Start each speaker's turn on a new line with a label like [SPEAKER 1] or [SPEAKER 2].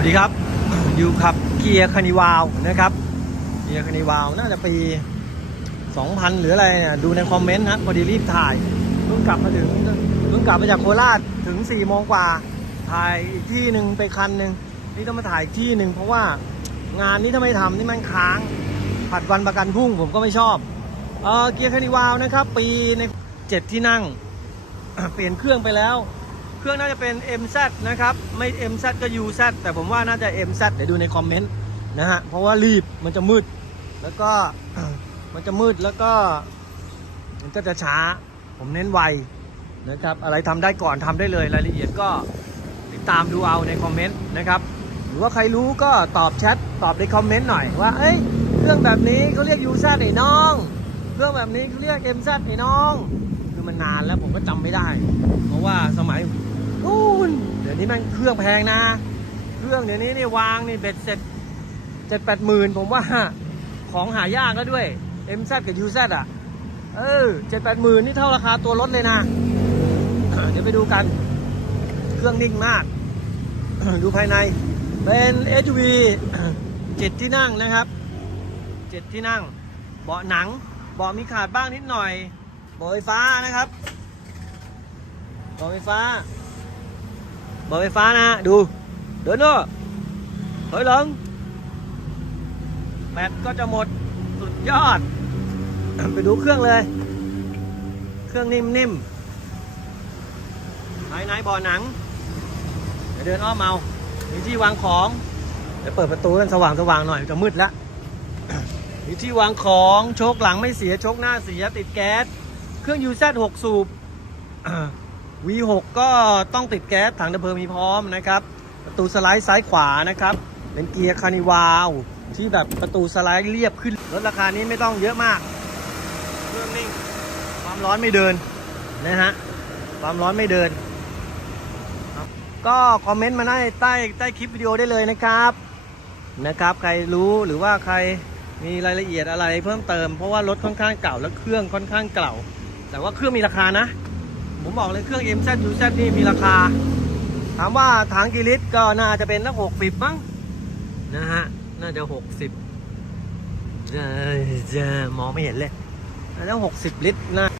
[SPEAKER 1] วัสดีครับ อยู่ขับเกียร์คานิวาวนะครับ เกียร์คานิวาวน่าจะปี 2,000 หรืออะไรเนี่ยดูในคอมเมนต์นะพอดีรีบถ่ายเพิ่งกลับมาถึงเพิ่งกลับมาจากโคราชถึง4โมงกว่า ถ่ายอีกที่หนึ่งไปคันหนึ่งนี่ต้องมาถ่ายอีกที่หนึ่งเพราะว่างานนี้ถ้าไม่ทำนี่มันค้าง ผัดวันประกันพรุ่งผมก็ไม่ชอบเออเกียร์คานิวาวนะครับ ปีใน7ที่นั่ง เปลี่ยนเครื่องไปแล้ว เครื่องน่าจะเป็น MZ นะครับ ไม่ MZ ก็ UZ แต่ผมว่าน่าจะ MZ เดี๋ยวดูในคอมเมนต์นะฮะ เพราะว่ารีบมันจะมืด แล้วก็มันจะมืดแล้วก็มันก็จะช้า ผมเน้นไวนะครับ อะไรทำได้ก่อนทำได้เลยรายละเอียดก็ติดตามดูเอาในคอมเมนต์นะครับ หรือว่าใครรู้ก็ตอบแชทตอบในคอมเมนต์หน่อยว่า เอ้ยเครื่องแบบนี้เขาเรียก UZ ไอ้น้องเครื่องแบบนี้เขาเรียก MZ ไอ้น้อง คือมันนานแล้วผมก็จำไม่ได้ เพราะว่าสมัย นู่นเดี๋ยวนี้ม่งเครื่องแพงนะ เครื่องเดี๋ยวนี้นี่วางนี่เบ็ดเสร็จเจ็ดแปดหมื่นผมว่าของหายากแล้วด้วย MZ กับ UZ อะ เออเจ็ดแปดหมื่นนี่เท่าราคาตัวรถเลยนะ เดี๋ยวไปดูกัน เครื่องนิ่งมาก ดูภายใน เป็น SUV เจ็ดที่นั่งนะครับเจ็ดที่นั่ง เบาะหนัง เบาะมีขาดบ้างนิดหน่อย เบาะไฟฟ้านะครับ เบาะไฟฟ้า เบาไฟฟ้านะดู เดินเนอะถอยหลังแบตก็จะหมดสุดยอด ไปดูเครื่องเลย เครื่องนิ่มๆภายในเบาะหนังเดี๋ยวเดินอ้อมเมามีที่วางของเดี๋ยวเปิดประตูกันสว่างๆหน่อยจะมืดแล้วมีที่วางของโชคหลังไม่เสียโชคหน้าเสียติดแก๊ส เครื่อง UZ 6สูบ V6 ก็ต้องติดแก๊สถังดับเพลิงมีพร้อมนะครับ ประตูสไลด์ซ้ายขวานะครับ เป็นเกียร์คานิวาลที่แบบประตูสไลด์เรียบขึ้นรถราคานี้ไม่ต้องเยอะมากเครื่องนิ่งความร้อนไม่เดินนะฮะความร้อนไม่เดิน ก็คอมเมนต์มาได้ใต้ใต้คลิปวิดีโอได้เลยนะครับนะครับ ใครรู้หรือว่าใครมีรายละเอียดอะไรเพิ่มเติมเพราะว่ารถค่อนข้างเก่าและเครื่องค่อนข้างเก่า แต่ว่าเครื่องมีราคานะ ผมบอกเลยเครื่อง MZ UZ นี่มีราคา ถามว่าถังกี่ลิตรก็น่าจะเป็นสักหกสิบมั้งนะฮะ น่าจะหกสิบจะมองไม่เห็นเลยแล้วหกสิบลิตรน่า